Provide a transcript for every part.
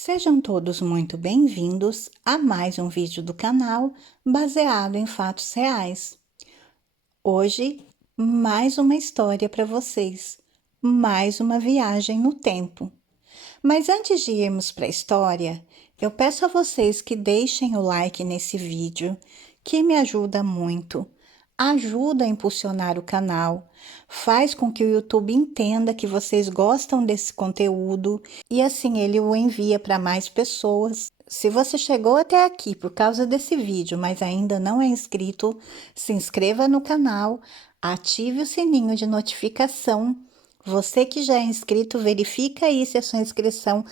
Sejam todos muito bem-vindos a mais um vídeo do canal baseado em fatos reais. Hoje, mais uma história para vocês, mais uma viagem no tempo. Mas antes de irmos para a história, eu peço a vocês que deixem o like nesse vídeo, que me ajuda muito. Ajuda a impulsionar o canal, faz com que o YouTube entenda que vocês gostam desse conteúdo e assim ele o envia para mais pessoas. Se você chegou até aqui por causa desse vídeo, mas ainda não é inscrito, se inscreva no canal, ative o sininho de notificação. Você que já é inscrito, verifica aí se a sua inscrição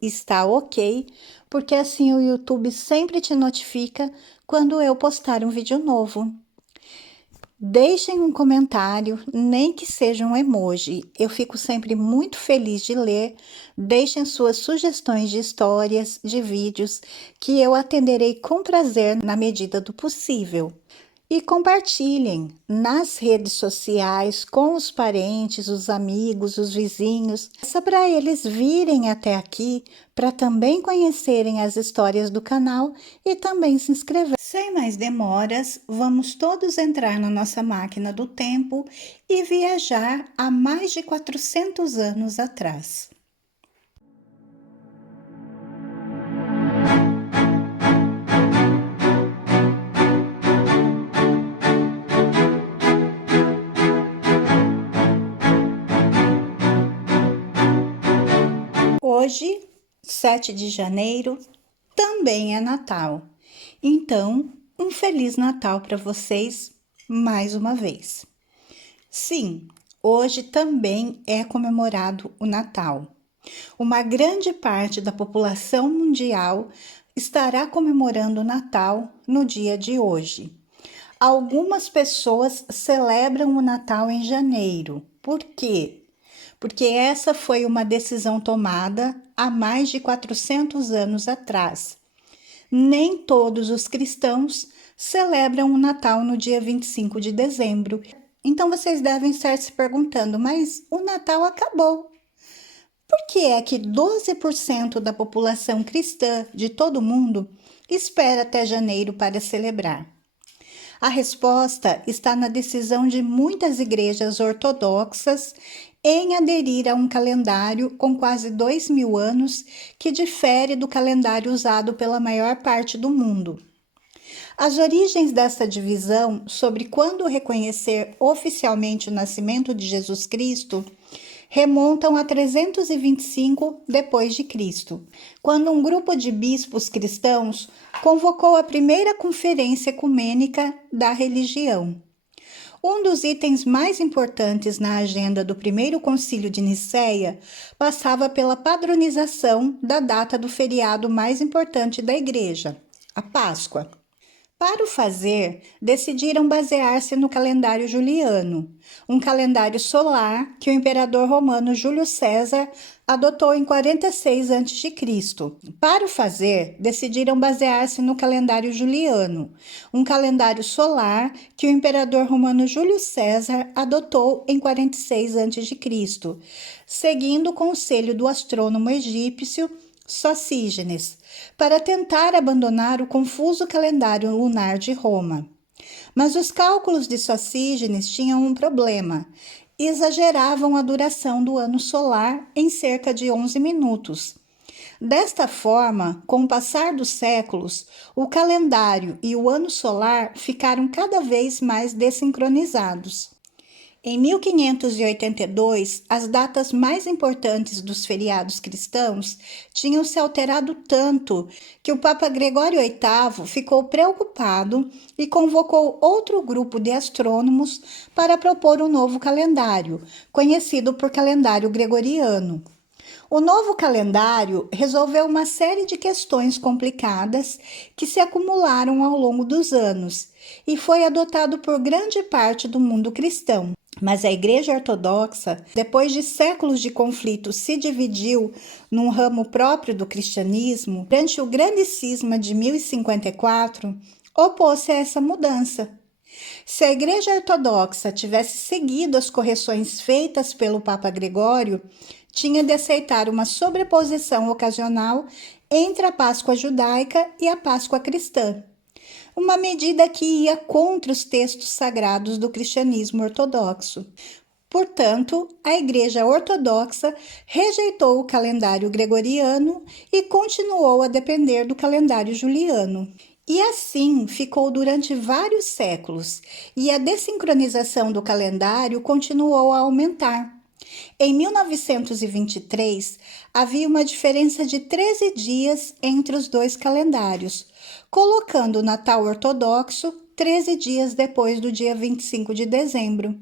está ok, porque assim o YouTube sempre te notifica quando eu postar um vídeo novo. Deixem um comentário, nem que seja um emoji. Eu fico sempre muito feliz de ler. Deixem suas sugestões de histórias, de vídeos, que eu atenderei com prazer na medida do possível. E compartilhem nas redes sociais com os parentes, os amigos, os vizinhos, só para eles virem até aqui, para também conhecerem as histórias do canal e também se inscrever. Sem mais demoras, vamos todos entrar na nossa máquina do tempo e viajar há mais de 400 anos atrás. Hoje, 7 de janeiro, também é Natal. Então, um Feliz Natal para vocês mais uma vez. Sim, hoje também é comemorado o Natal. Uma grande parte da população mundial estará comemorando o Natal no dia de hoje. Algumas pessoas celebram o Natal em janeiro. Por quê? Porque essa foi uma decisão tomada há mais de 400 anos atrás. Nem todos os cristãos celebram o Natal no dia 25 de dezembro. Então vocês devem estar se perguntando, mas o Natal acabou. Por que é que 12% da população cristã de todo o mundo espera até janeiro para celebrar? A resposta está na decisão de muitas igrejas ortodoxas em aderir a um calendário com quase 2.000 anos que difere do calendário usado pela maior parte do mundo. As origens dessa divisão sobre quando reconhecer oficialmente o nascimento de Jesus Cristo remontam a 325 depois de Cristo, quando um grupo de bispos cristãos convocou a primeira conferência ecumênica da religião. Um dos itens mais importantes na agenda do primeiro concílio de Nicéia passava pela padronização da data do feriado mais importante da igreja, a Páscoa. Para o fazer, decidiram basear-se no calendário juliano, um calendário solar que o imperador romano Júlio César adotou em 46 a.C. Para o fazer, decidiram basear-se no calendário juliano, um calendário solar que o imperador romano Júlio César adotou em 46 a.C., seguindo o conselho do astrônomo egípcio Sosígenes, para tentar abandonar o confuso calendário lunar de Roma. Mas os cálculos de Sosígenes tinham um problema: exageravam a duração do ano solar em cerca de 11 minutos. Desta forma, com o passar dos séculos, o calendário e o ano solar ficaram cada vez mais desincronizados. Em 1582, as datas mais importantes dos feriados cristãos tinham se alterado tanto que o Papa Gregório VIII ficou preocupado e convocou outro grupo de astrônomos para propor um novo calendário, conhecido por calendário gregoriano. O novo calendário resolveu uma série de questões complicadas que se acumularam ao longo dos anos e foi adotado por grande parte do mundo cristão. Mas a Igreja Ortodoxa, depois de séculos de conflito, se dividiu num ramo próprio do cristianismo. Durante o Grande Cisma de 1054, opôs-se a essa mudança. Se a Igreja Ortodoxa tivesse seguido as correções feitas pelo Papa Gregório, tinha de aceitar uma sobreposição ocasional entre a Páscoa judaica e a Páscoa cristã, uma medida que ia contra os textos sagrados do cristianismo ortodoxo. Portanto, a Igreja Ortodoxa rejeitou o calendário gregoriano e continuou a depender do calendário juliano. E assim ficou durante vários séculos, e a desincronização do calendário continuou a aumentar. Em 1923, havia uma diferença de 13 dias entre os dois calendários, colocando o Natal ortodoxo 13 dias depois do dia 25 de dezembro.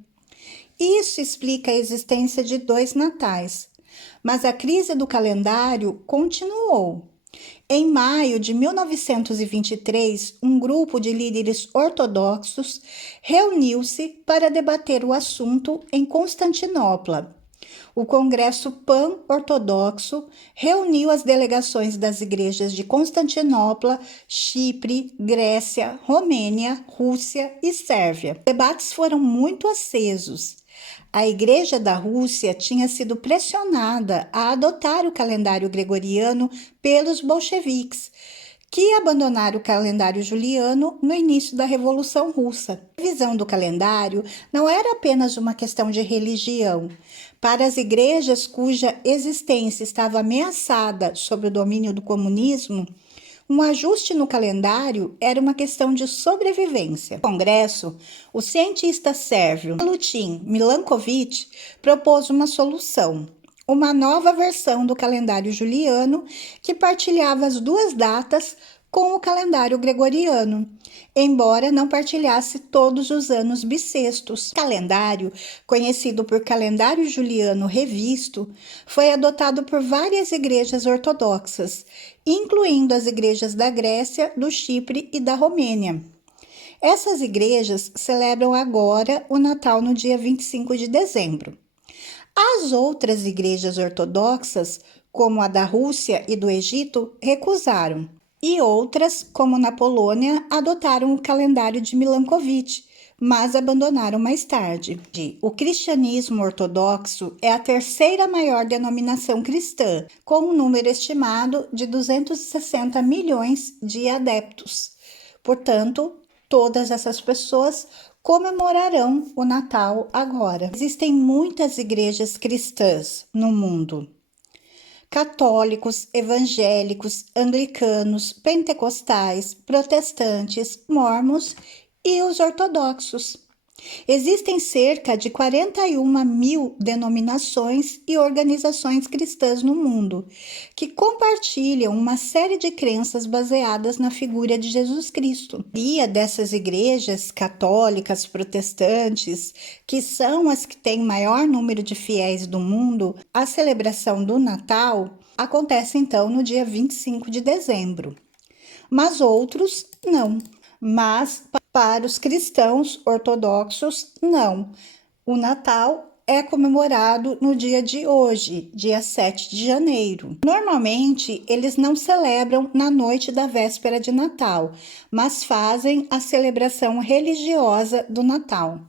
Isso explica a existência de dois natais, mas a crise do calendário continuou. Em maio de 1923, um grupo de líderes ortodoxos reuniu-se para debater o assunto em Constantinopla. O Congresso Pan-Ortodoxo reuniu as delegações das igrejas de Constantinopla, Chipre, Grécia, Romênia, Rússia e Sérvia. Os debates foram muito acesos. A Igreja da Rússia tinha sido pressionada a adotar o calendário gregoriano pelos bolcheviques, que abandonaram o calendário juliano no início da Revolução Russa. A revisão do calendário não era apenas uma questão de religião. Para as igrejas cuja existência estava ameaçada sob o domínio do comunismo, um ajuste no calendário era uma questão de sobrevivência. No Congresso, o cientista sérvio Milutin Milankovic propôs uma solução, uma nova versão do calendário juliano que partilhava as duas datas com o calendário gregoriano, embora não partilhasse todos os anos bissextos. O calendário, conhecido por calendário juliano revisto, foi adotado por várias igrejas ortodoxas, incluindo as igrejas da Grécia, do Chipre e da Romênia. Essas igrejas celebram agora o Natal no dia 25 de dezembro. As outras igrejas ortodoxas, como a da Rússia e do Egito, recusaram. E outras, como na Polônia, adotaram o calendário de Milankovic, mas abandonaram mais tarde. O cristianismo ortodoxo é a terceira maior denominação cristã, com um número estimado de 260 milhões de adeptos. Portanto, todas essas pessoas comemorarão o Natal agora. Existem muitas igrejas cristãs no mundo. Católicos, evangélicos, anglicanos, pentecostais, protestantes, mórmons e os ortodoxos. Existem cerca de 41 mil denominações e organizações cristãs no mundo, que compartilham uma série de crenças baseadas na figura de Jesus Cristo. A maioria dessas igrejas católicas, protestantes, que são as que têm maior número de fiéis do mundo, a celebração do Natal acontece então no dia 25 de dezembro. Mas outros não. Mas para os cristãos ortodoxos, não. O Natal é comemorado no dia de hoje, dia 7 de janeiro. Normalmente, eles não celebram na noite da véspera de Natal, mas fazem a celebração religiosa do Natal.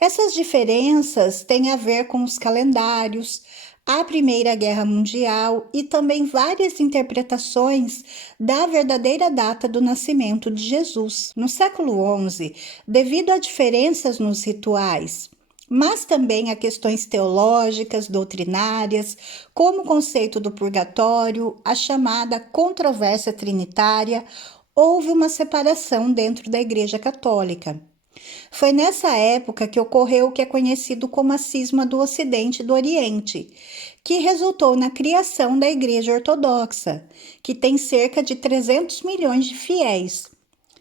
Essas diferenças têm a ver com os calendários, a Primeira Guerra Mundial e também várias interpretações da verdadeira data do nascimento de Jesus. No século XI, devido a diferenças nos rituais, mas também a questões teológicas, doutrinárias, como o conceito do purgatório, a chamada controvérsia trinitária, houve uma separação dentro da Igreja Católica. Foi nessa época que ocorreu o que é conhecido como a cisma do Ocidente e do Oriente, que resultou na criação da Igreja Ortodoxa, que tem cerca de 300 milhões de fiéis.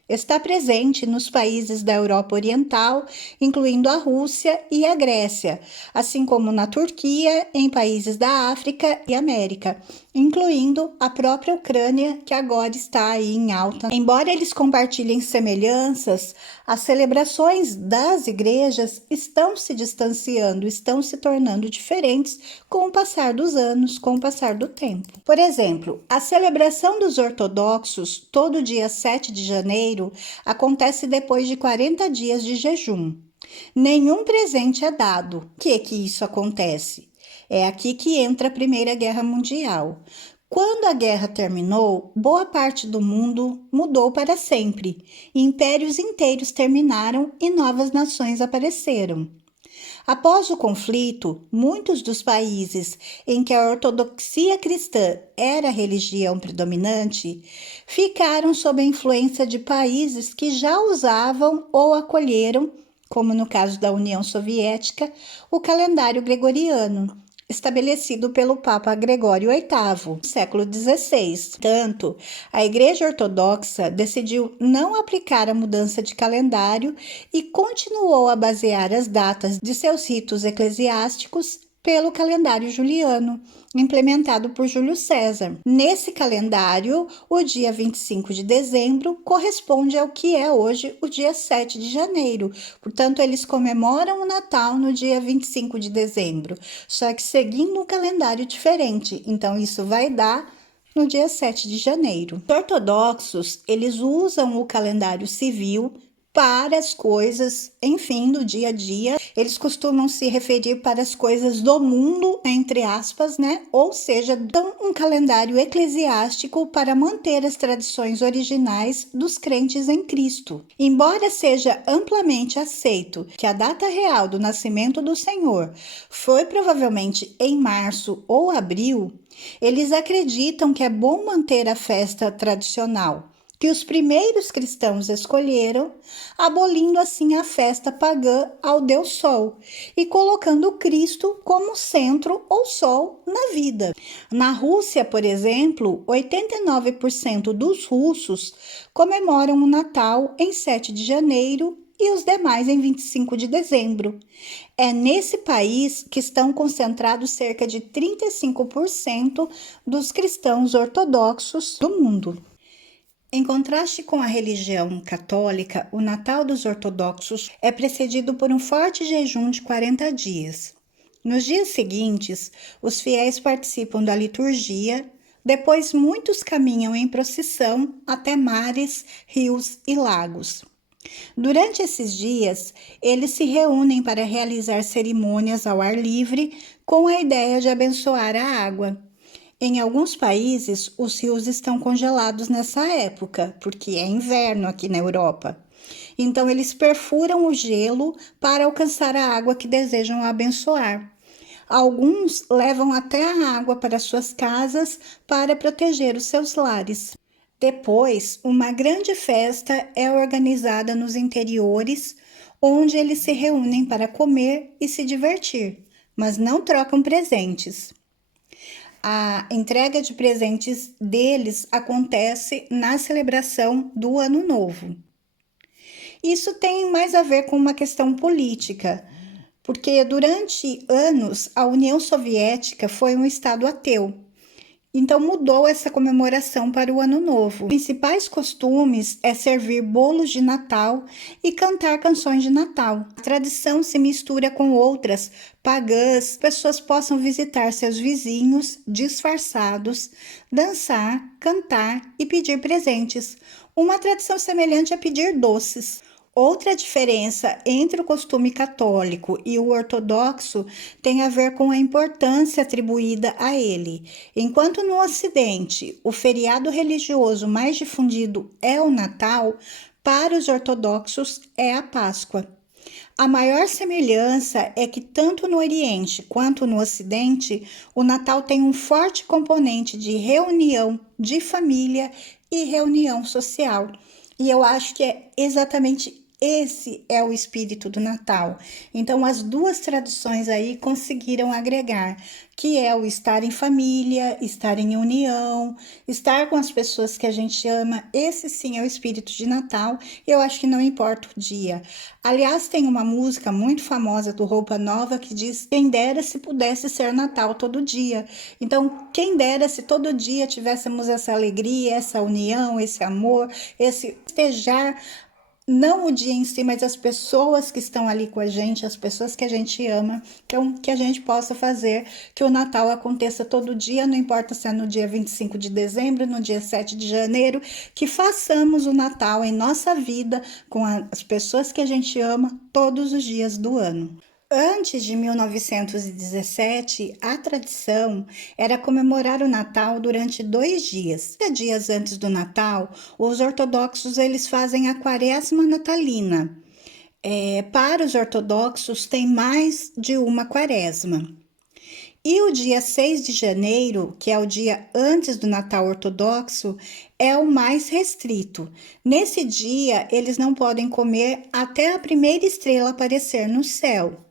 Está presente nos países da Europa Oriental, incluindo a Rússia e a Grécia, assim como na Turquia, em países da África e América, incluindo a própria Ucrânia, que agora está aí em alta. Embora eles compartilhem semelhanças, as celebrações das igrejas estão se distanciando, estão se tornando diferentes com o passar dos anos, com o passar do tempo. Por exemplo, a celebração dos ortodoxos, todo dia 7 de janeiro, acontece depois de 40 dias de jejum. Nenhum presente é dado. Por que isso acontece? É aqui que entra a Primeira Guerra Mundial. Quando a guerra terminou, boa parte do mundo mudou para sempre. Impérios inteiros terminaram e novas nações apareceram. Após o conflito, muitos dos países em que a ortodoxia cristã era a religião predominante ficaram sob a influência de países que já usavam ou acolheram, como no caso da União Soviética, o calendário gregoriano, estabelecido pelo Papa Gregório VIII, no século XVI. Tanto, a Igreja Ortodoxa decidiu não aplicar a mudança de calendário e continuou a basear as datas de seus ritos eclesiásticos pelo calendário juliano, implementado por Júlio César. Nesse calendário, o dia 25 de dezembro corresponde ao que é hoje o dia 7 de janeiro. Portanto, eles comemoram o Natal no dia 25 de dezembro, só que seguindo um calendário diferente. Então, isso vai dar no dia 7 de janeiro. Os ortodoxos, eles usam o calendário civil para as coisas, enfim, do dia a dia. Eles costumam se referir para as coisas do mundo, entre aspas, né? Ou seja, dão um calendário eclesiástico para manter as tradições originais dos crentes em Cristo. Embora seja amplamente aceito que a data real do nascimento do Senhor foi provavelmente em março ou abril, eles acreditam que é bom manter a festa tradicional que os primeiros cristãos escolheram, abolindo assim a festa pagã ao Deus Sol e colocando Cristo como centro ou Sol na vida. Na Rússia, por exemplo, 89% dos russos comemoram o Natal em 7 de janeiro e os demais em 25 de dezembro. É nesse país que estão concentrados cerca de 35% dos cristãos ortodoxos do mundo. Em contraste com a religião católica, o Natal dos ortodoxos é precedido por um forte jejum de 40 dias. Nos dias seguintes, os fiéis participam da liturgia, depois muitos caminham em procissão até mares, rios e lagos. Durante esses dias, eles se reúnem para realizar cerimônias ao ar livre com a ideia de abençoar a água. Em alguns países, os rios estão congelados nessa época, porque é inverno aqui na Europa. Então, eles perfuram o gelo para alcançar a água que desejam abençoar. Alguns levam até a água para suas casas para proteger os seus lares. Depois, uma grande festa é organizada nos interiores, onde eles se reúnem para comer e se divertir, mas não trocam presentes. A entrega de presentes deles acontece na celebração do Ano Novo. Isso tem mais a ver com uma questão política, porque durante anos a União Soviética foi um estado ateu. Então mudou essa comemoração para o Ano Novo. Os principais costumes é servir bolos de Natal e cantar canções de Natal. A tradição se mistura com outras pagãs, pessoas possam visitar seus vizinhos disfarçados, dançar, cantar e pedir presentes. Uma tradição semelhante a pedir doces. Outra diferença entre o costume católico e o ortodoxo tem a ver com a importância atribuída a ele. Enquanto no Ocidente o feriado religioso mais difundido é o Natal, para os ortodoxos é a Páscoa. A maior semelhança é que tanto no Oriente quanto no Ocidente, o Natal tem um forte componente de reunião de família e reunião social. E eu acho que é exatamente esse é o espírito do Natal. Então, as duas tradições aí conseguiram agregar, que é o estar em família, estar em união, estar com as pessoas que a gente ama. Esse sim é o espírito de Natal. Eu acho que não importa o dia. Aliás, tem uma música muito famosa do Roupa Nova que diz: quem dera se pudesse ser Natal todo dia. Então, quem dera se todo dia tivéssemos essa alegria, essa união, esse amor, esse festejar, não o dia em si, mas as pessoas que estão ali com a gente, as pessoas que a gente ama. Então, que a gente possa fazer que o Natal aconteça todo dia, não importa se é no dia 25 de dezembro, no dia 7 de janeiro, que façamos o Natal em nossa vida com as pessoas que a gente ama todos os dias do ano. Antes de 1917, a tradição era comemorar o Natal durante 2 dias. 3 dias antes do Natal, os ortodoxos eles fazem a quaresma natalina. Para os ortodoxos, tem mais de uma quaresma. E o dia 6 de janeiro, que é o dia antes do Natal ortodoxo, é o mais restrito. Nesse dia, eles não podem comer até a primeira estrela aparecer no céu.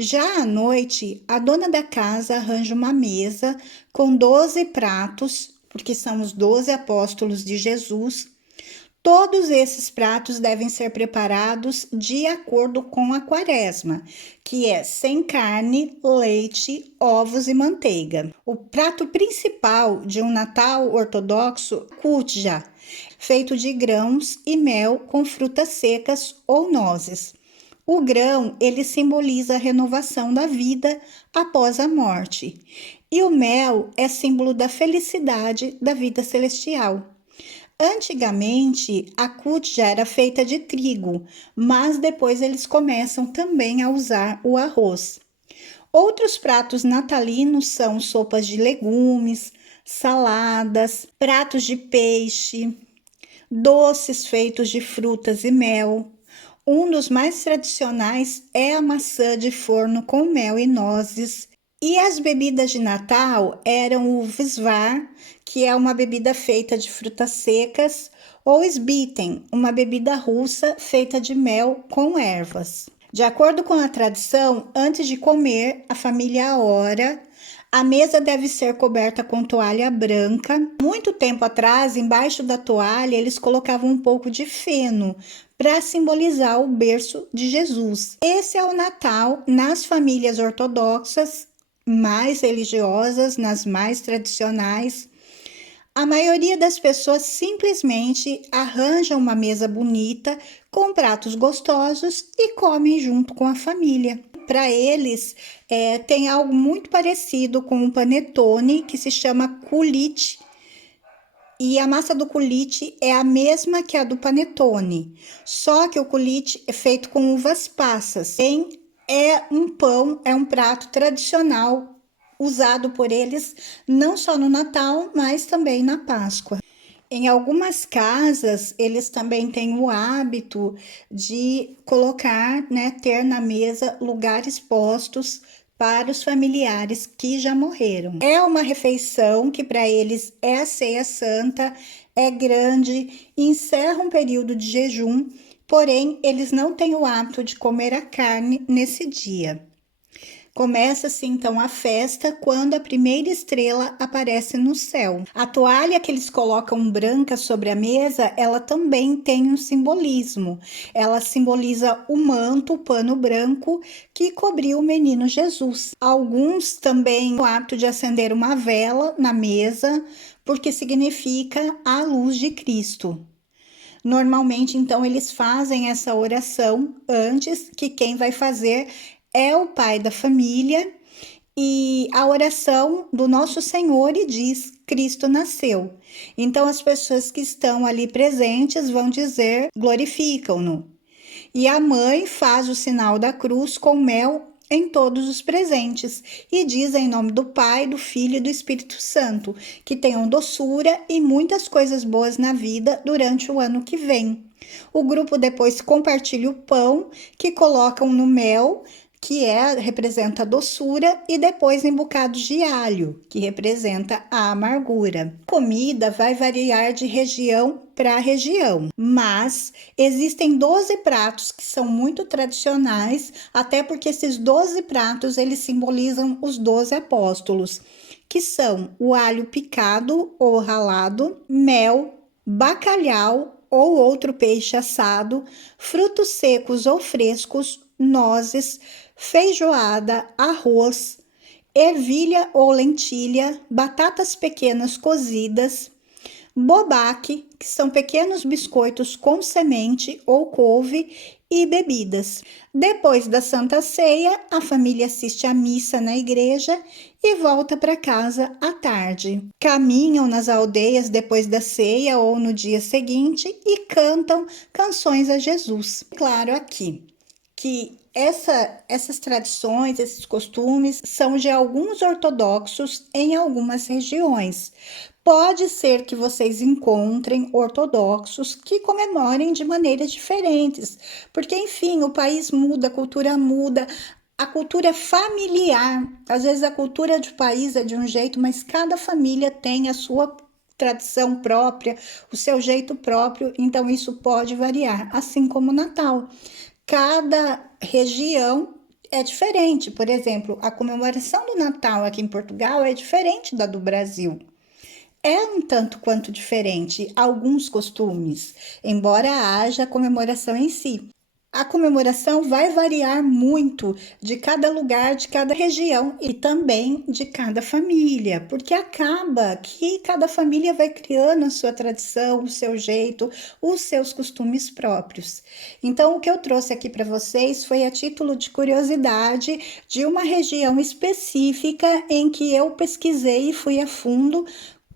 Já à noite, a dona da casa arranja uma mesa com 12 pratos, porque são os 12 apóstolos de Jesus. Todos esses pratos devem ser preparados de acordo com a quaresma, que é sem carne, leite, ovos e manteiga. O prato principal de um Natal ortodoxo, kutja, feito de grãos e mel com frutas secas ou nozes. O grão, ele simboliza a renovação da vida após a morte. E o mel é símbolo da felicidade da vida celestial. Antigamente, a kutja era feita de trigo, mas depois eles começam também a usar o arroz. Outros pratos natalinos são sopas de legumes, saladas, pratos de peixe, doces feitos de frutas e mel. Um dos mais tradicionais é a maçã de forno com mel e nozes. E as bebidas de Natal eram o visvar, que é uma bebida feita de frutas secas, ou sbiten, uma bebida russa feita de mel com ervas. De acordo com a tradição, antes de comer, a família ora. A mesa deve ser coberta com toalha branca. Muito tempo atrás, embaixo da toalha, eles colocavam um pouco de feno para simbolizar o berço de Jesus. Esse é o Natal nas famílias ortodoxas, mais religiosas, nas mais tradicionais. A maioria das pessoas simplesmente arranja uma mesa bonita com pratos gostosos e comem junto com a família. Para eles, tem algo muito parecido com um panetone que se chama kulit. E a massa do kulit é a mesma que a do panetone, só que o kulit é feito com uvas passas. É um pão, é um prato tradicional usado por eles não só no Natal, mas também na Páscoa. Em algumas casas, eles também têm o hábito de colocar, né, ter na mesa lugares postos para os familiares que já morreram. É uma refeição que para eles é a ceia santa, é grande, encerra um período de jejum, porém eles não têm o hábito de comer a carne nesse dia. Começa-se então a festa quando a primeira estrela aparece no céu. A toalha que eles colocam branca sobre a mesa, ela também tem um simbolismo. Ela simboliza o manto, o pano branco que cobriu o menino Jesus. Alguns também têm o hábito de acender uma vela na mesa, porque significa a luz de Cristo. Normalmente, então, eles fazem essa oração antes, que quem vai fazer é o pai da família, e a oração do Nosso Senhor e diz: Cristo nasceu. Então, as pessoas que estão ali presentes vão dizer: glorificam-no. E a mãe faz o sinal da cruz com mel em todos os presentes e diz em nome do Pai, do Filho e do Espírito Santo, que tenham doçura e muitas coisas boas na vida durante o ano que vem. O grupo depois compartilha o pão que colocam no mel, que representa a doçura, e depois em bocados de alho, que representa a amargura. A comida vai variar de região para região, mas existem 12 pratos que são muito tradicionais, até porque esses 12 pratos eles simbolizam os 12 apóstolos, que são o alho picado ou ralado, mel, bacalhau ou outro peixe assado, frutos secos ou frescos, nozes, feijoada, arroz, ervilha ou lentilha, batatas pequenas cozidas, bobaque, que são pequenos biscoitos com semente ou couve, e bebidas. Depois da Santa Ceia, a família assiste à missa na igreja e volta para casa à tarde. Caminham nas aldeias depois da ceia ou no dia seguinte e cantam canções a Jesus. Claro, aqui que essas tradições, esses costumes são de alguns ortodoxos em algumas regiões. Pode ser que vocês encontrem ortodoxos que comemorem de maneiras diferentes, porque, enfim, o país muda, a cultura familiar. Às vezes a cultura do país é de um jeito, mas cada família tem a sua tradição própria, o seu jeito próprio, então isso pode variar, assim como o Natal. Cada região é diferente. Por exemplo, a comemoração do Natal aqui em Portugal é diferente da do Brasil. É um tanto quanto diferente alguns costumes, embora haja comemoração em si. A comemoração vai variar muito de cada lugar, de cada região e também de cada família, porque acaba que cada família vai criando a sua tradição, o seu jeito, os seus costumes próprios. Então, o que eu trouxe aqui para vocês foi a título de curiosidade de uma região específica em que eu pesquisei e fui a fundo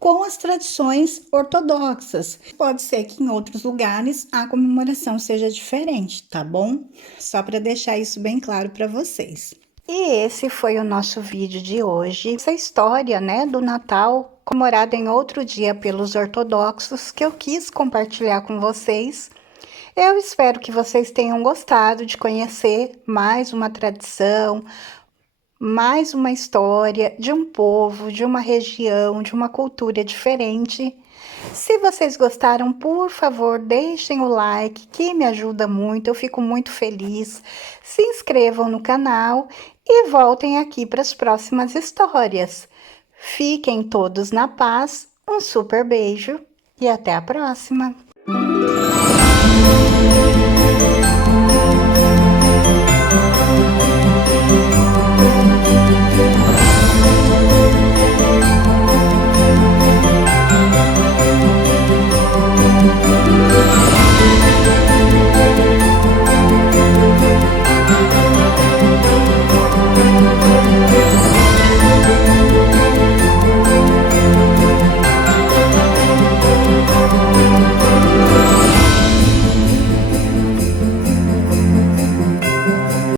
com as tradições ortodoxas. Pode ser que em outros lugares a comemoração seja diferente, tá bom? Só para deixar isso bem claro para vocês. E esse foi o nosso vídeo de hoje. Essa história, né, do Natal comemorada em outro dia pelos ortodoxos que eu quis compartilhar com vocês. Eu espero que vocês tenham gostado de conhecer mais uma tradição, mais uma história de um povo, de uma região, de uma cultura diferente. Se vocês gostaram, por favor, deixem o like, que me ajuda muito, eu fico muito feliz. Se inscrevam no canal e voltem aqui para as próximas histórias. Fiquem todos na paz, um super beijo e até a próxima!